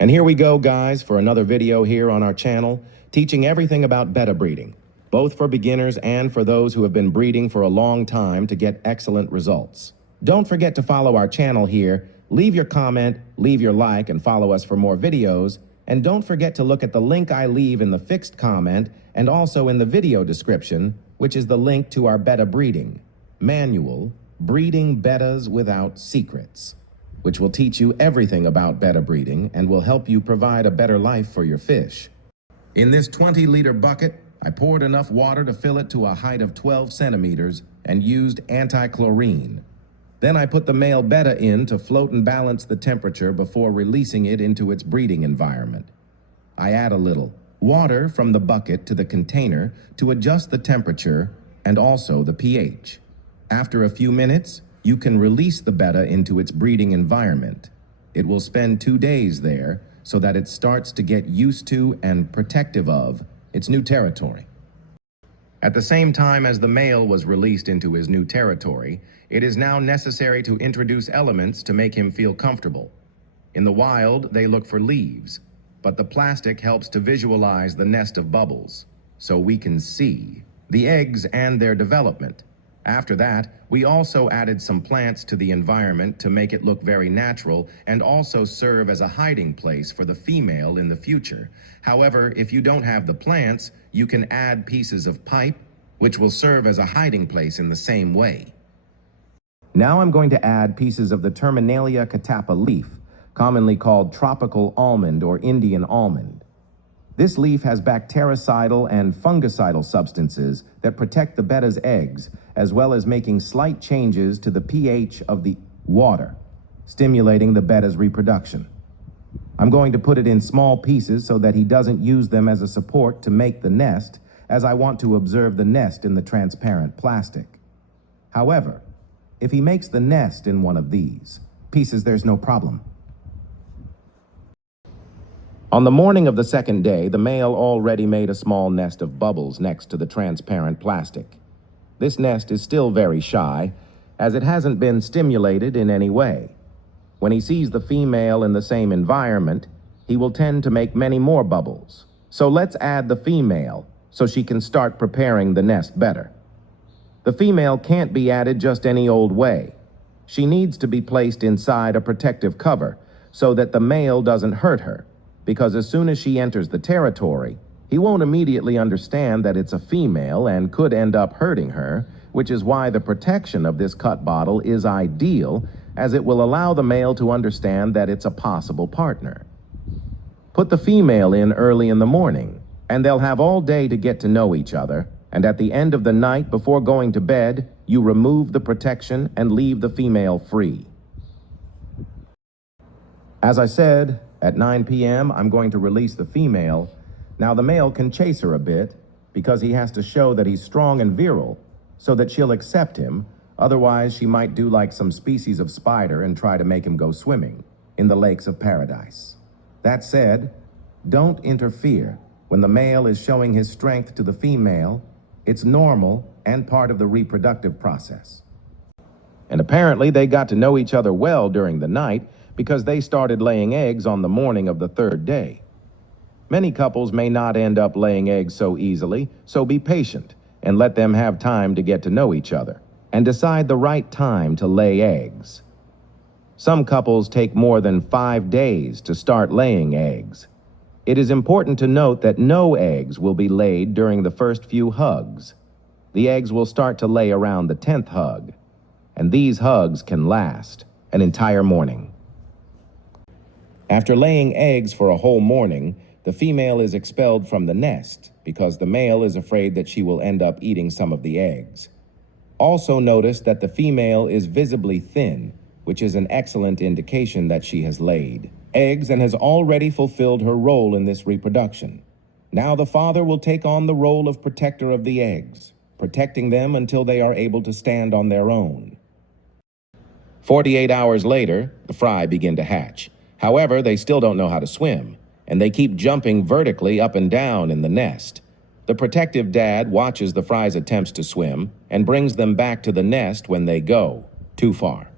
And here we go, guys, for another video here on our channel, teaching everything about betta breeding, both for beginners and for those who have been breeding for a long time to get excellent results. Don't forget to follow our channel here, leave your comment, leave your like, and follow us for more videos. And don't forget to look at the link I leave in the fixed comment and also in the video description, which is the link to our betta breeding manual, Breeding Bettas Without Secrets, which will teach you everything about betta breeding and will help you provide a better life for your fish. In this 20-liter bucket, I poured enough water to fill it to a height of 12 centimeters and used anti-chlorine. Then I put the male betta in to float and balance the temperature before releasing it into its breeding environment. I add a little water from the bucket to the container to adjust the temperature and also the pH. After a few minutes, you can release the betta into its breeding environment. It will spend 2 days there so that it starts to get used to and protective of its new territory. At the same time as the male was released into his new territory, it is now necessary to introduce elements to make him feel comfortable. In the wild, they look for leaves, but the plastic helps to visualize the nest of bubbles, so we can see the eggs and their development. After that, we also added some plants to the environment to make it look very natural and also serve as a hiding place for the female in the future. However, if you don't have the plants, you can add pieces of pipe, which will serve as a hiding place in the same way. Now I'm going to add pieces of the Terminalia catappa leaf, commonly called tropical almond or Indian almond. This leaf has bactericidal and fungicidal substances that protect the betta's eggs, as well as making slight changes to the pH of the water, stimulating the betta's reproduction. I'm going to put it in small pieces so that he doesn't use them as a support to make the nest, as I want to observe the nest in the transparent plastic. However, if he makes the nest in one of these pieces, there's no problem. On the morning of the second day, the male already made a small nest of bubbles next to the transparent plastic. This nest is still very shy, as it hasn't been stimulated in any way. When he sees the female in the same environment, he will tend to make many more bubbles. So let's add the female so she can start preparing the nest better. The female can't be added just any old way. She needs to be placed inside a protective cover so that the male doesn't hurt her, because as soon as she enters the territory, he won't immediately understand that it's a female and could end up hurting her, which is why the protection of this cut bottle is ideal, as it will allow the male to understand that it's a possible partner. Put the female in early in the morning, and they'll have all day to get to know each other, and at the end of the night before going to bed, you remove the protection and leave the female free. As I said, at 9 p.m., I'm going to release the female. Now the male can chase her a bit because he has to show that he's strong and virile so that she'll accept him. Otherwise, she might do like some species of spider and try to make him go swimming in the lakes of paradise. That said, don't interfere. When the male is showing his strength to the female, it's normal and part of the reproductive process. And apparently they got to know each other well during the night because they started laying eggs on the morning of the third day. Many couples may not end up laying eggs so easily, so be patient and let them have time to get to know each other and decide the right time to lay eggs. Some couples take more than 5 days to start laying eggs. It is important to note that no eggs will be laid during the first few hugs. The eggs will start to lay around the 10th hug, and these hugs can last an entire morning. After laying eggs for a whole morning, the female is expelled from the nest because the male is afraid that she will end up eating some of the eggs. Also notice that the female is visibly thin, which is an excellent indication that she has laid eggs and has already fulfilled her role in this reproduction. Now the father will take on the role of protector of the eggs, protecting them until they are able to stand on their own. 48 hours later, the fry begin to hatch. However, they still don't know how to swim, and they keep jumping vertically up and down in the nest. The protective dad watches the fry's attempts to swim and brings them back to the nest when they go too far.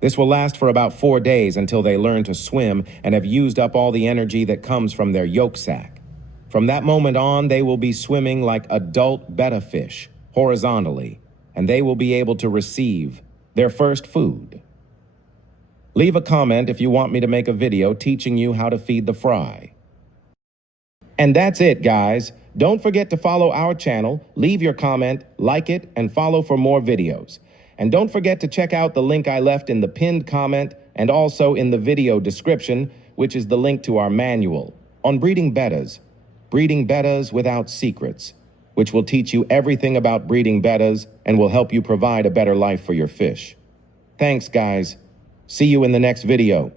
This will last for about 4 days until they learn to swim and have used up all the energy that comes from their yolk sac. From that moment on, they will be swimming like adult betta fish, horizontally, and they will be able to receive their first food. Leave a comment if you want me to make a video teaching you how to feed the fry. And that's it, guys. Don't forget to follow our channel, leave your comment, like it, and follow for more videos. And don't forget to check out the link I left in the pinned comment and also in the video description, which is the link to our manual on breeding bettas without secrets, which will teach you everything about breeding bettas and will help you provide a better life for your fish. Thanks, guys. See you in the next video.